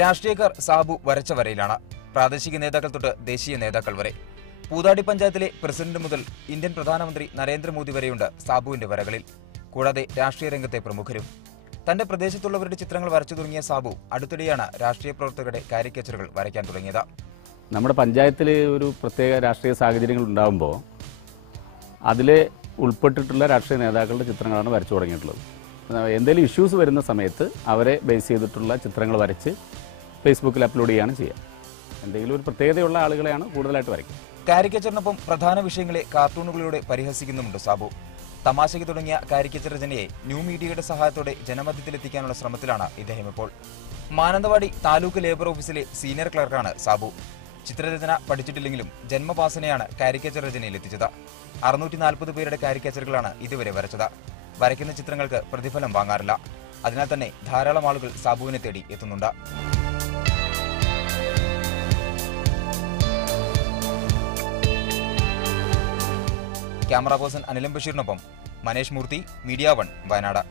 രാഷ്ട്രീയക്കാർ സാബു വരച്ച വരയിലാണ്. പ്രാദേശിക നേതാക്കൾ തൊട്ട് ദേശീയ നേതാക്കൾ വരെ. പൂതാടി പഞ്ചായത്തിലെ പ്രസിഡന്റ് മുതൽ ഇന്ത്യൻ പ്രധാനമന്ത്രി നരേന്ദ്രമോദി വരെയുണ്ട് സാബുവിന്റെ വരകളിൽ. കൂടാതെ രാഷ്ട്രീയ രംഗത്തെ പ്രമുഖരും. തന്റെ പ്രദേശത്തുള്ളവരുടെ ചിത്രങ്ങൾ വരച്ചു തുടങ്ങിയ സാബു അടുത്തിടെയാണ് രാഷ്ട്രീയ പ്രവർത്തകരുടെ കാരിക്കേച്ചറുകൾ വരയ്ക്കാൻ തുടങ്ങിയത്. നമ്മുടെ പഞ്ചായത്തിൽ ഒരു പ്രത്യേക രാഷ്ട്രീയ സാഹചര്യങ്ങൾ ഉണ്ടാകുമ്പോൾ അതിൽ ഉൾപ്പെട്ടിട്ടുള്ള രാഷ്ട്രീയ നേതാക്കളുടെ ചിത്രങ്ങളാണ് വരച്ചു തുടങ്ങിയിട്ടുള്ളത്. എന്തെങ്കിലും ഇഷ്യൂസ് വരുന്ന സമയത്ത് അവരെ ബേസ് ചെയ്തിട്ടുള്ള ചിത്രങ്ങൾ വരച്ച് ഫേസ്ബുക്കിൽ അപ്ലോഡ് ചെയ്യുകയാണ് ചെയ്യുക. എന്തെങ്കിലും ഒരു പ്രത്യേകതയുള്ള ആളുകളെയാണ് കൂടുതലായിട്ട് വരയ്ക്കുക. കാരിക്കേച്ചറിനൊപ്പം പ്രധാന വിഷയങ്ങളെ കാർട്ടൂണുകളിലൂടെ പരിഹസിക്കുന്നുമുണ്ട് സാബു. തമാശയ്ക്ക് തുടങ്ങിയ കാരിക്കേച്ചർ രചനയെ ന്യൂ മീഡിയയുടെ സഹായത്തോടെ ജനമധ്യത്തിലെത്തിക്കാനുള്ള ശ്രമത്തിലാണ് ഇദ്ദേഹം ഇപ്പോൾ. മാനന്തവാടി താലൂക്ക് ലേബർ ഓഫീസിലെ സീനിയർ ക്ലർക്കാണ് സാബു. ചിത്രരചന പഠിച്ചിട്ടില്ലെങ്കിലും ജന്മവാസനയാണ് കാരിക്കേച്ചർ രചനയിലെത്തിച്ചത്. 640 പേരുടെ കാരിക്കേച്ചറുകളാണ് ഇതുവരെ വരച്ചത്. വരയ്ക്കുന്ന ചിത്രങ്ങൾക്ക് പ്രതിഫലം വാങ്ങാറില്ല. അതിനാൽ തന്നെ ധാരാളം ആളുകൾ സാബുവിനെ തേടി എത്തുന്നുണ്ട്. ക്യാമറ പേഴ്സൺ അനിലം ബഷീറിനൊപ്പം മനേഷ് മൂർത്തി, മീഡിയ 1, വയനാട്.